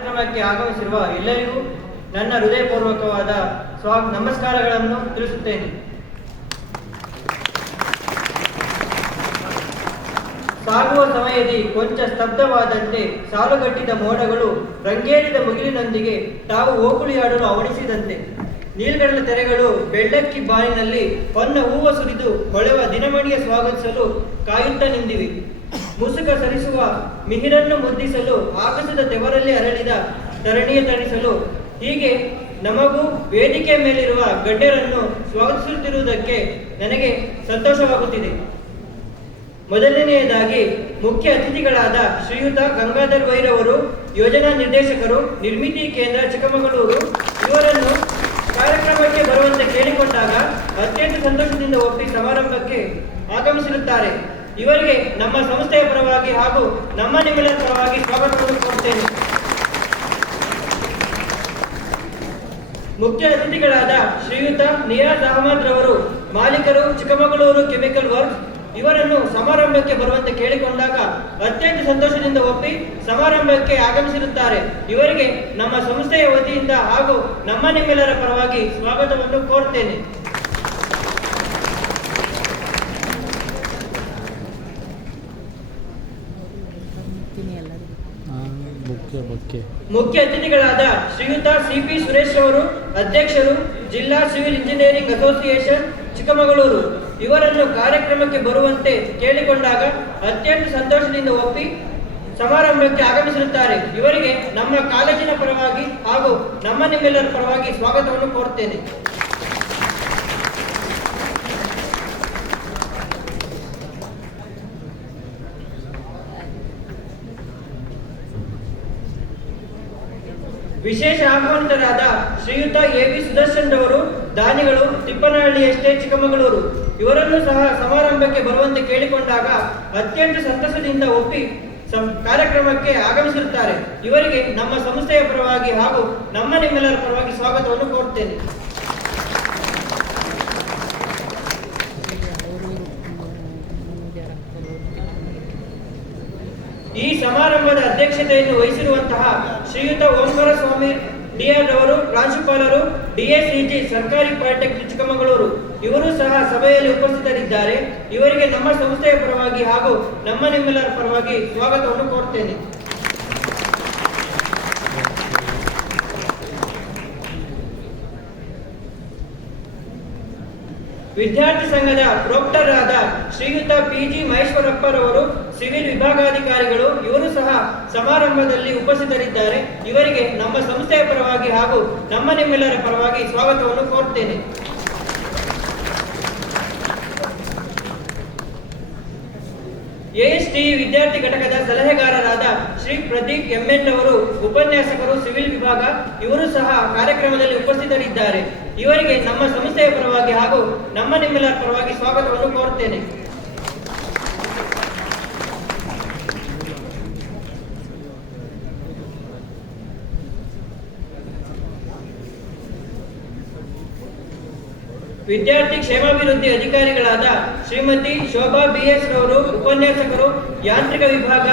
ಕಾರ್ಯಕ್ರಮಕ್ಕೆ ಆಗಮಿಸಿರುವ ಎಲ್ಲರಿಗೂ ನನ್ನ ಹೃದಯಪೂರ್ವಕವಾದ ನಮಸ್ಕಾರಗಳನ್ನು ತಿಳಿಸುತ್ತೇನೆ. ಸಾಗುವ ಸಮಯದಲ್ಲಿ ಕೊಂಚ ಸ್ತಬ್ಧವಾದಂತೆ ಸಾಲುಗಟ್ಟಿದ ಮೋಡಗಳು ರಂಗೇರಿದ ಮುಗಿಲಿನೊಂದಿಗೆ ತಾವು ಓಕುಳಿಯಾಡಲು ಅವಣಿಸಿದಂತೆ ನೀಲ್ಗಡಲ ತೆರೆಗಳು ಬೆಳ್ಳಕ್ಕಿ ಬಾನಿನಲ್ಲಿ ಹೊನ್ನ ಹೂವ ಸುರಿದು ಹೊಳೆವ ದಿನಮಣಿಯ ಸ್ವಾಗತಿಸಲು ಕಾಯುತ್ತಾ ನಿಂದಿವೆ. ಮುಸುಕ ಸರಿಸುವ ಮಿಹಿರನ್ನು ಮುದ್ದಿಸಲು ಆಕಾಶದ ತೆವರಲ್ಲಿ ಅರಳಿದ ಧರಣಿಯ ತಣಿಸಲು ಹೀಗೆ ನಮಗೂ ವೇದಿಕೆ ಮೇಲಿರುವ ಗಣ್ಯರನ್ನು ಸ್ವಾಗತಿಸುತ್ತಿರುವುದಕ್ಕೆ ನನಗೆ ಸಂತೋಷವಾಗುತ್ತಿದೆ. ಮೊದಲನೆಯದಾಗಿ ಮುಖ್ಯ ಅತಿಥಿಗಳಾದ ಶ್ರೀಯುತ ಗಂಗಾಧರ್ ವೈರವರು, ಯೋಜನಾ ನಿರ್ದೇಶಕರು, ನಿರ್ಮಿತಿ ಕೇಂದ್ರ ಚಿಕ್ಕಮಗಳೂರು, ಇವರನ್ನು ಕಾರ್ಯಕ್ರಮಕ್ಕೆ ಬರುವಂತೆ ಕೇಳಿಕೊಂಡಾಗ ಅತ್ಯಂತ ಸಂತೋಷದಿಂದ ಒಪ್ಪಿ ಸಮಾರಂಭಕ್ಕೆ ಆಗಮಿಸಿರುತ್ತಾರೆ. ಇವರಿಗೆ ನಮ್ಮ ಸಂಸ್ಥೆಯ ಪರವಾಗಿ ಹಾಗೂ ನಿಮ್ಮೆಲ್ಲರ ಪರವಾಗಿ ಸ್ವಾಗತವನ್ನು ಕೋರುತ್ತೇನೆ. ಮುಖ್ಯ ಅತಿಥಿಗಳಾದ ಶ್ರೀಯುತ ನಿಯಾಜ್ ಅಹಮದ್ ರವರು, ಮಾಲೀಕರು, ಚಿಕ್ಕಮಗಳೂರು ಕೆಮಿಕಲ್ ವರ್ಕ್ಸ್, ಇವರನ್ನು ಸಮಾರಂಭಕ್ಕೆ ಬರುವಂತೆ ಕೇಳಿಕೊಂಡಾಗ ಅತ್ಯಂತ ಸಂತೋಷದಿಂದ ಒಪ್ಪಿ ಸಮಾರಂಭಕ್ಕೆ ಆಗಮಿಸಿರುತ್ತಾರೆ. ಇವರಿಗೆ ನಮ್ಮ ಸಂಸ್ಥೆಯ ವತಿಯಿಂದ ಹಾಗೂ ನಿಮ್ಮೆಲ್ಲರ ಪರವಾಗಿ ಸ್ವಾಗತವನ್ನು ಕೋರುತ್ತೇನೆ. ಮುಖ್ಯ ಅತಿಥಿಗಳಾದ ಶ್ರೀಯುತ ಸಿಪಿ ಸುರೇಶ್ ಅವರು, ಅಧ್ಯಕ್ಷರು, ಜಿಲ್ಲಾ ಸಿವಿಲ್ ಇಂಜಿನಿಯರಿಂಗ್ ಅಸೋಸಿಯೇಷನ್ ಚಿಕ್ಕಮಗಳೂರು, ಇವರನ್ನು ಕಾರ್ಯಕ್ರಮಕ್ಕೆ ಬರುವಂತೆ ಕೇಳಿಕೊಂಡಾಗ ಅತ್ಯಂತ ಸಂತೋಷದಿಂದ ಒಪ್ಪಿ ಸಮಾರಂಭಕ್ಕೆ ಆಗಮಿಸಿರುತ್ತಾರೆ. ಇವರಿಗೆ ನಮ್ಮ ಕಾಲೇಜಿನ ಪರವಾಗಿ ಹಾಗೂ ನಿಮ್ಮೆಲ್ಲರ ಪರವಾಗಿ ಸ್ವಾಗತವನ್ನು ಕೋರುತ್ತೇನೆ. ವಿಶೇಷ ಆಹ್ವಾನಿತರಾದ ಶ್ರೀಯುತ ಎ.ಬಿ. ಸುದರ್ಶನ್ ರವರು, ದಾನಿಗಳು, ತಿಪ್ಪನಹಳ್ಳಿ ಎಸ್ಟೇಟ್ ಚಿಕ್ಕಮಗಳೂರು, ಇವರನ್ನು ಸಹ ಸಮಾರಂಭಕ್ಕೆ ಬರುವಂತೆ ಕೇಳಿಕೊಂಡಾಗ ಅತ್ಯಂತ ಸಂತಸದಿಂದ ಒಪ್ಪಿ ಕಾರ್ಯಕ್ರಮಕ್ಕೆ ಆಗಮಿಸಿರುತ್ತಾರೆ. ಇವರಿಗೆ ನಮ್ಮ ಸಂಸ್ಥೆಯ ಪರವಾಗಿ ಹಾಗೂ ನಿಮ್ಮೆಲ್ಲರ ಪರವಾಗಿ ಸ್ವಾಗತವನ್ನು ಕೋರುತ್ತೇನೆ. ಈ ಸಮಾರಂಭದ ಅಧ್ಯಕ್ಷತೆಯನ್ನು ವಹಿಸಿರುವಂತಹ ಶ್ರೀಯುತ ಓಂಕಾರ ಸ್ವಾಮಿ ಡಿಆರ್ ರವರು, ಪ್ರಾಂಶುಪಾಲರು, ಡಿಎಸ್ಇಜಿ ಸರ್ಕಾರಿ ಪಾಲಿಟೆಕ್ನಿಕ್ ಚಿಕ್ಕಮಗಳೂರು, ಇವರು ಸಹ ಸಭೆಯಲ್ಲಿ ಉಪಸ್ಥಿತರಿದ್ದಾರೆ. ಇವರಿಗೆ ನಮ್ಮ ಸಂಸ್ಥೆಯ ಪರವಾಗಿ ಹಾಗೂ ನಿಮ್ಮೆಲ್ಲರ ಪರವಾಗಿ ಸ್ವಾಗತವನ್ನು ಕೋರುತ್ತೇನೆ. ವಿದ್ಯಾರ್ಥಿ ಸಂಘದ ಪ್ರೊಕ್ಟರ್ ಆದ ಶ್ರೀಯುತ ಪಿ.ಜಿ. ಮಹೇಶ್ವರಪ್ಪರವರು, ಸಿವಿಲ್ ವಿಭಾಗಾಧಿಕಾರಿಗಳು, ಇವರು ಸಹ ಸಮಾರಂಭದಲ್ಲಿ ಉಪಸ್ಥಿತರಿದ್ದಾರೆ. ಇವರಿಗೆ ನಮ್ಮ ಸಂಸ್ಥೆಯ ಪರವಾಗಿ ಹಾಗೂ ನಿಮ್ಮೆಲ್ಲರ ಪರವಾಗಿ ಸ್ವಾಗತವನ್ನು ಕೋರುತ್ತೇನೆ. ಎಎಸ್ಟಿ ವಿದ್ಯಾರ್ಥಿ ಘಟಕದ ಸಲಹೆಗಾರರಾದ ಶ್ರೀ ಪ್ರದೀಪ್ ಎಂಎನ್ ಅವರು, ಉಪನ್ಯಾಸಕರು, ಸಿವಿಲ್ ವಿಭಾಗ, ಇವರು ಸಹ ಕಾರ್ಯಕ್ರಮದಲ್ಲಿ ಉಪಸ್ಥಿತರಿದ್ದಾರೆ. ಇವರಿಗೆ ನಮ್ಮ ಸಂಸ್ಥೆಯ ಪರವಾಗಿ ಹಾಗೂ ನಿಮ್ಮೆಲ್ಲರ ಪರವಾಗಿ ಸ್ವಾಗತವನ್ನು ಕೋರುತ್ತೇನೆ. ವಿದ್ಯಾರ್ಥಿ ಕ್ಷೇಮಾಭಿವೃದ್ಧಿ ಅಧಿಕಾರಿಗಳಾದ ಶ್ರೀಮತಿ ಶೋಭಾ ಬಿಎಸ್ ರವರು, ಉಪನ್ಯಾಸಕರು, ಯಾಂತ್ರಿಕ ವಿಭಾಗ,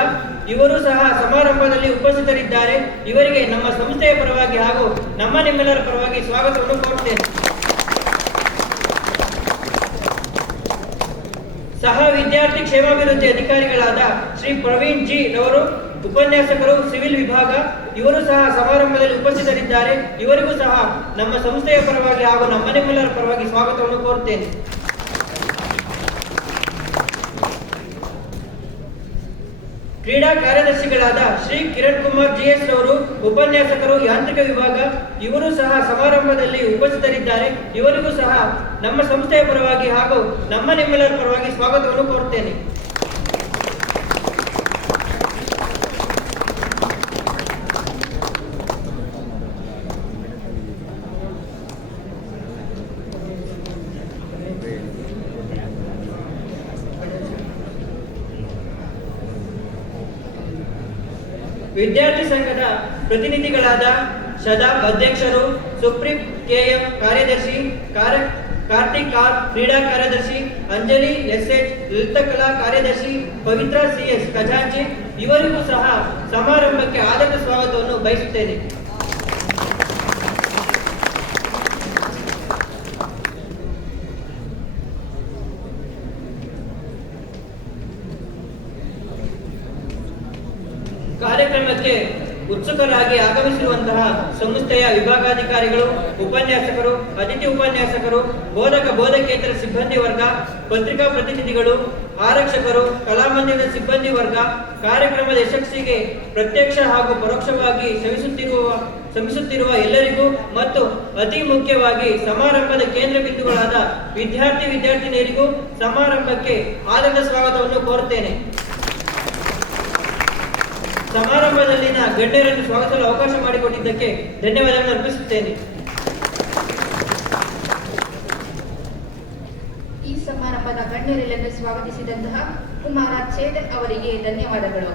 ಇವರು ಸಹ ಸಮಾರಂಭದಲ್ಲಿ ಉಪಸ್ಥಿತರಿದ್ದಾರೆ. ಇವರಿಗೆ ನಮ್ಮ ಸಂಸ್ಥೆಯ ಪರವಾಗಿ ಹಾಗೂ ನಿಮ್ಮೆಲ್ಲರ ಪರವಾಗಿ ಸ್ವಾಗತವನ್ನು ಕೋರುತ್ತೇನೆ. ಸಹ ವಿದ್ಯಾರ್ಥಿ ಕ್ಷೇಮಾಭಿವೃದ್ಧಿ ಅಧಿಕಾರಿಗಳಾದ ಶ್ರೀ ಪ್ರವೀಣ್ ಜಿ ರವರು, ಉಪನ್ಯಾಸಕರು, ಸಿವಿಲ್ ವಿಭಾಗ, ಇವರು ಸಹ ಸಮಾರಂಭದಲ್ಲಿ ಉಪಸ್ಥಿತರಿದ್ದಾರೆ. ಇವರಿಗೂ ಸಹ ನಮ್ಮ ಸಂಸ್ಥೆಯ ಪರವಾಗಿ ಹಾಗೂ ನಿಮ್ಮೆಲ್ಲರ ಪರವಾಗಿ ಸ್ವಾಗತವನ್ನು ಕೋರುತ್ತೇನೆ. ಕ್ರೀಡಾ ಕಾರ್ಯದರ್ಶಿಗಳಾದ ಶ್ರೀ ಕಿರಣ್ ಕುಮಾರ್ ಜಿಎಸ್ ರವರು, ಉಪನ್ಯಾಸಕರು, ಯಾಂತ್ರಿಕ ವಿಭಾಗ, ಇವರು ಸಹ ಸಮಾರಂಭದಲ್ಲಿ ಉಪಸ್ಥಿತರಿದ್ದಾರೆ. ಇವರಿಗೂ ಸಹ ನಮ್ಮ ಸಂಸ್ಥೆಯ ಪರವಾಗಿ ಹಾಗೂ ನಿಮ್ಮೆಲ್ಲರ ಪರವಾಗಿ ಸ್ವಾಗತವನ್ನು ಕೋರುತ್ತೇನೆ. ವಿದ್ಯಾರ್ಥಿ ಸಂಘದ ಪ್ರತಿನಿಧಿಗಳಾದ ಶದಾಬ್ ಅಧ್ಯಕ್ಷರು, ಸುಪ್ರೀಂ ಕೆಎಂ ಕಾರ್ಯದರ್ಶಿ, ಕಾರ್ತಿಕ್ ಆರ್ ಕ್ರೀಡಾ ಕಾರ್ಯದರ್ಶಿ, ಅಂಜಲಿ ಎಸ್ಎಚ್ ಲಲಿತ ಕಲಾ ಕಾರ್ಯದರ್ಶಿ, ಪವಿತ್ರ ಸಿಎಸ್ ಖಜಾಂಚಿ ಇವರಿಗೂ ಸಹ ಸಮಾರಂಭಕ್ಕೆ ಆದರದ ಸ್ವಾಗತವನ್ನು ಬಯಸುತ್ತೇನೆ. ಕಾರ್ಯಕ್ರಮಕ್ಕೆ ಉತ್ಸುಕರಾಗಿ ಆಗಮಿಸಿರುವಂತಹ ಸಂಸ್ಥೆಯ ವಿಭಾಗಾಧಿಕಾರಿಗಳು, ಉಪನ್ಯಾಸಕರು, ಅತಿಥಿ ಉಪನ್ಯಾಸಕರು, ಬೋಧಕೇತರ ಸಿಬ್ಬಂದಿ ವರ್ಗ, ಪತ್ರಿಕಾ ಪ್ರತಿನಿಧಿಗಳು, ಆರಕ್ಷಕರು, ಕಲಾಮಂದಿರದ ಸಿಬ್ಬಂದಿ ವರ್ಗ, ಕಾರ್ಯಕ್ರಮದ ಯಶಸ್ಸಿಗೆ ಪ್ರತ್ಯಕ್ಷ ಹಾಗೂ ಪರೋಕ್ಷವಾಗಿ ಶ್ರಮಿಸುತ್ತಿರುವ ಎಲ್ಲರಿಗೂ ಮತ್ತು ಅತಿ ಮುಖ್ಯವಾಗಿ ಸಮಾರಂಭದ ಕೇಂದ್ರ ಬಿಂದುಗಳಾದ ವಿದ್ಯಾರ್ಥಿನಿಯರಿಗೂ ಸಮಾರಂಭಕ್ಕೆ ಆದರದ ಸ್ವಾಗತವನ್ನು ಕೋರುತ್ತೇನೆ. ಸಮಾರಂಭದಲ್ಲಿನ ಗಣ್ಯರನ್ನು ಸ್ವಾಗತಿಸಲು ಅವಕಾಶ ಮಾಡಿಕೊಟ್ಟಿದ್ದಕ್ಕೆ ಧನ್ಯವಾದಗಳನ್ನು ಅರ್ಪಿಸುತ್ತೇನೆ. ಈ ಸಮಾರಂಭದ ಗಣ್ಯರೆಲ್ಲರನ್ನು ಸ್ವಾಗತಿಸಿದಂತಹ ಕುಮಾರ ಚೇತನ್ ಅವರಿಗೆ ಧನ್ಯವಾದಗಳು.